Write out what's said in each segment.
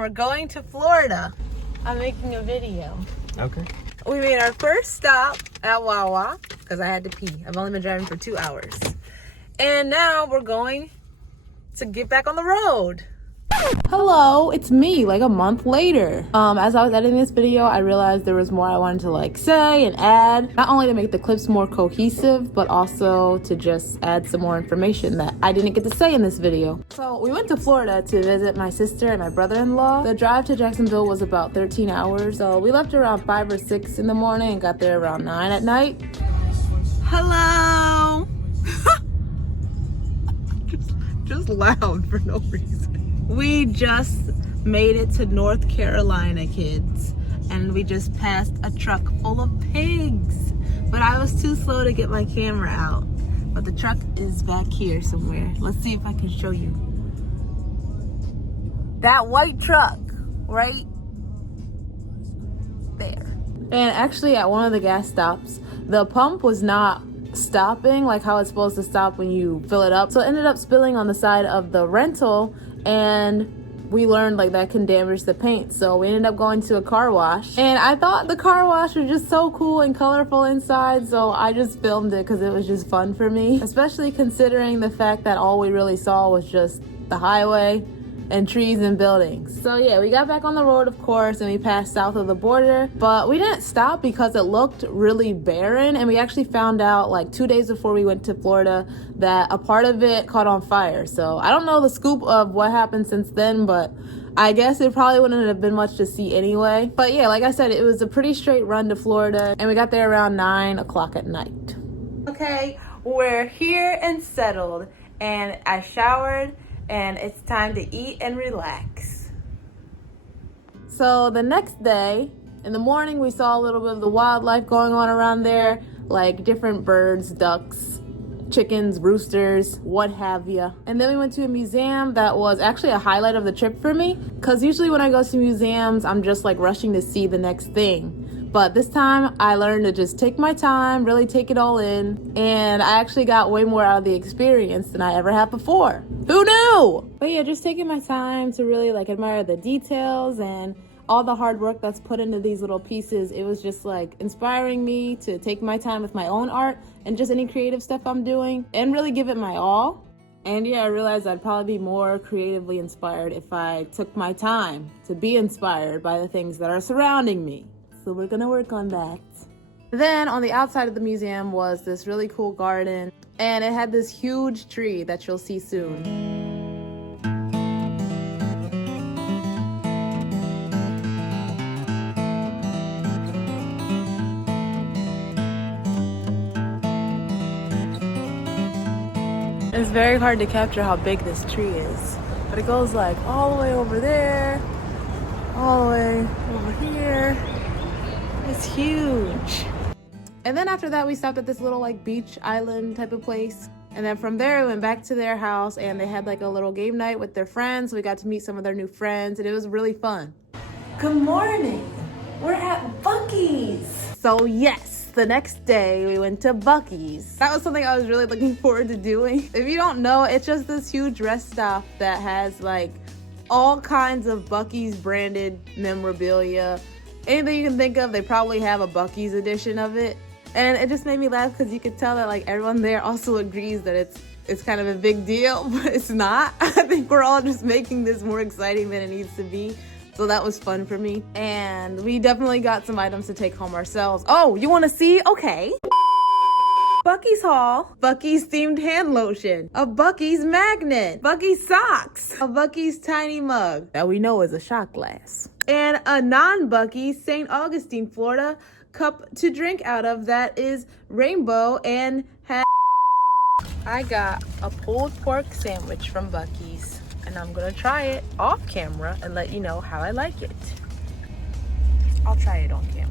we're going to Florida. I'm making a video. Okay. We made our first stop at Wawa because I had to pee. I've only been driving for 2 hours. And now we're going to get back on the road. Hello, it's me, like a month later. As I was editing this video, I realized there was more I wanted to say and add, not only to make the clips more cohesive, but also to just add some more information that I didn't get to say in this video. So we went to Florida to visit my sister and my brother-in-law. The drive to Jacksonville was about 13 hours. So we left around 5 or 6 in the morning and got there around 9 at night. Hello. just loud for no reason. We just made it to North Carolina, kids, and we just passed a truck full of pigs. But I was too slow to get my camera out. But the truck is back here somewhere. Let's see if I can show you. That white truck, right there. And actually at one of the gas stops, the pump was not stopping like how it's supposed to stop when you fill it up. So it ended up spilling on the side of the rental, and we learned like that can damage the paint. So we ended up going to a car wash, and I thought the car wash was just so cool and colorful inside, so I just filmed it because it was just fun for me, especially considering the fact that all we really saw was just the highway and trees and buildings. So yeah, we got back on the road, of course, and we passed south of the border, but we didn't stop because it looked really barren. And we actually found out like 2 days before we went to Florida that a part of it caught on fire. So I don't know the scoop of what happened since then, but I guess it probably wouldn't have been much to see anyway. But yeah, like I said, it was a pretty straight run to Florida, and we got there around 9 o'clock at night. Okay, we're here and settled, and I showered, and it's time to eat and relax. So the next day, in the morning, we saw a little bit of the wildlife going on around there, like different birds, ducks, chickens, roosters, what have ya. And then we went to a museum that was actually a highlight of the trip for me, because usually when I go to museums, I'm just like rushing to see the next thing. But this time I learned to just take my time, really take it all in, and I actually got way more out of the experience than I ever had before. Who knew? But yeah, just taking my time to really like admire the details and all the hard work that's put into these little pieces. It was just like inspiring me to take my time with my own art and just any creative stuff I'm doing and really give it my all. And yeah, I realized I'd probably be more creatively inspired if I took my time to be inspired by the things that are surrounding me. So we're gonna work on that. Then on the outside of the museum was this really cool garden, and it had this huge tree that you'll see soon. It's very hard to capture how big this tree is, but it goes like all the way over there, all the way over here. It's huge. And then after that, we stopped at this little like beach island type of place. And then from there, we went back to their house, and they had like a little game night with their friends. We got to meet some of their new friends, and it was really fun. Good morning. We're at Buc-ee's. So yes, the next day we went to Buc-ee's. That was something I was really looking forward to doing. If you don't know, it's just this huge rest stop that has like all kinds of Buc-ee's branded memorabilia. Anything you can think of, they probably have a Buc-ee's edition of it. And it just made me laugh because you could tell that like everyone there also agrees that it's kind of a big deal, but it's not. I think we're all just making this more exciting than it needs to be. So that was fun for me. And we definitely got some items to take home ourselves. Oh, you want to see? Okay. Buc-ee's haul, Buc-ee's themed hand lotion, a Buc-ee's magnet, Buc-ee's socks, a Buc-ee's tiny mug that we know is a shot glass, and a non-Buc-ee's St. Augustine, Florida cup to drink out of that is rainbow and has. I got a pulled pork sandwich from Buc-ee's, and I'm gonna try it off camera and let you know how I like it. I'll try it on camera.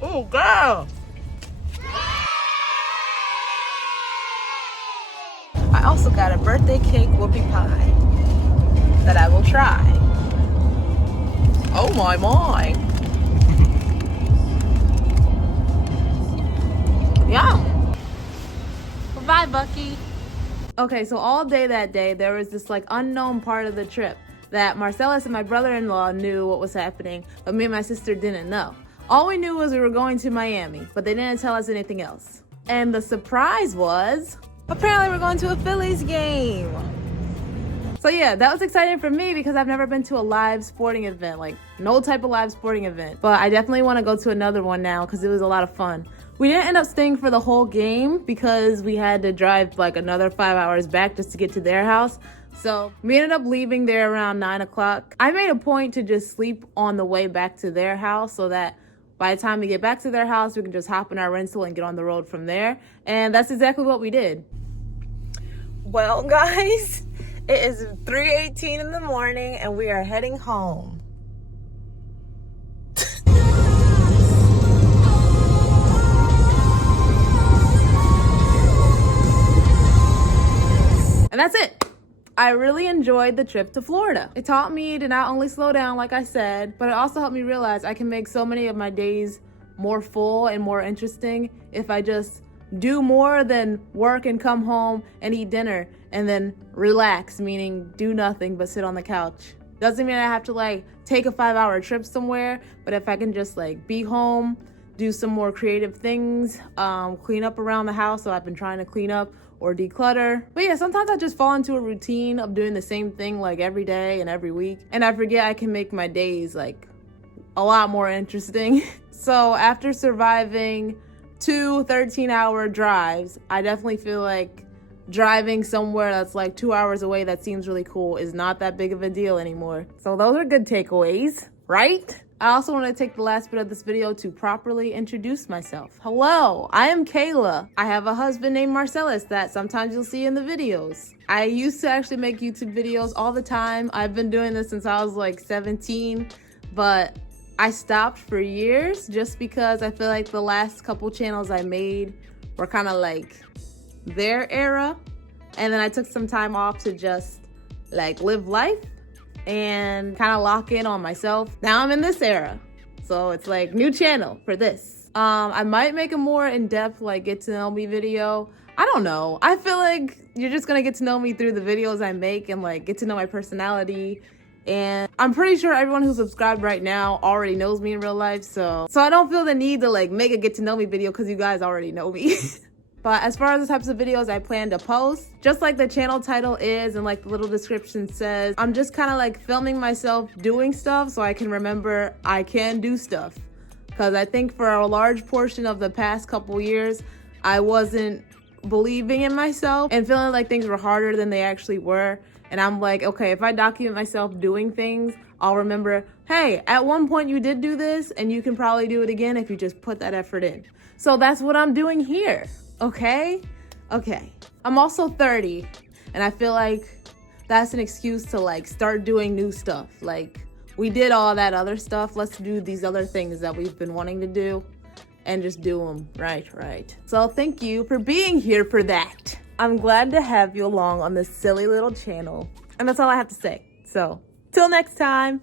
Oh, girl! I also got a birthday cake whoopie pie that I will try. Oh my. Yum! Bye, Buc-ee. Okay, so all day that day, there was this like unknown part of the trip that Marcellus and my brother-in-law knew what was happening, but me and my sister didn't know. All we knew was we were going to Miami, but they didn't tell us anything else. And the surprise was, apparently we're going to a Phillies game. So yeah, that was exciting for me because I've never been to a live sporting event, like no type of live sporting event. But I definitely want to go to another one now because it was a lot of fun. We didn't end up staying for the whole game because we had to drive like another 5 hours back just to get to their house. So we ended up leaving there around 9 o'clock. I made a point to just sleep on the way back to their house so that by the time we get back to their house, we can just hop in our rental and get on the road from there. And that's exactly what we did. Well, guys, it is 3:18 in the morning and we are heading home. And that's it. I really enjoyed the trip to Florida. It taught me to not only slow down, like I said, but it also helped me realize I can make so many of my days more full and more interesting if I just do more than work and come home and eat dinner and then relax, meaning do nothing but sit on the couch. Doesn't mean I have to like take a 5-hour trip somewhere, but if I can just like be home, do some more creative things, clean up around the house. So I've been trying to clean up or declutter. But yeah, sometimes I just fall into a routine of doing the same thing like every day and every week. And I forget I can make my days like a lot more interesting. So after surviving 2 13-hour drives, I definitely feel like driving somewhere that's like 2 hours away that seems really cool is not that big of a deal anymore. So those are good takeaways, right? I also want to take the last bit of this video to properly introduce myself. Hello, I am Kayla. I have a husband named Marcellus that sometimes you'll see in the videos. I used to actually make YouTube videos all the time. I've been doing this since I was like 17, but I stopped for years just because I feel like the last couple channels I made were kind of like their era. And then I took some time off to just like live life and kind of lock in on myself. Now I'm in this era. So it's like new channel for this. I might make a more in-depth like get to know me video. I don't know. I feel like you're just gonna get to know me through the videos I make and like get to know my personality. And I'm pretty sure everyone who's subscribed right now already knows me in real life. So I don't feel the need to like make a get to know me video because you guys already know me. But as far as the types of videos I plan to post, just like the channel title is and like the little description says, I'm just kind of like filming myself doing stuff so I can remember I can do stuff. Because I think for a large portion of the past couple years, I wasn't believing in myself and feeling like things were harder than they actually were. And I'm like, okay, if I document myself doing things, I'll remember, hey, at one point you did do this and you can probably do it again if you just put that effort in. So that's what I'm doing here. Okay. I'm also 30 and I feel like that's an excuse to like start doing new stuff. Like we did all that other stuff. Let's do these other things that we've been wanting to do and just do them. Right. So thank you for being here for that. I'm glad to have you along on this silly little channel. And that's all I have to say. So till next time.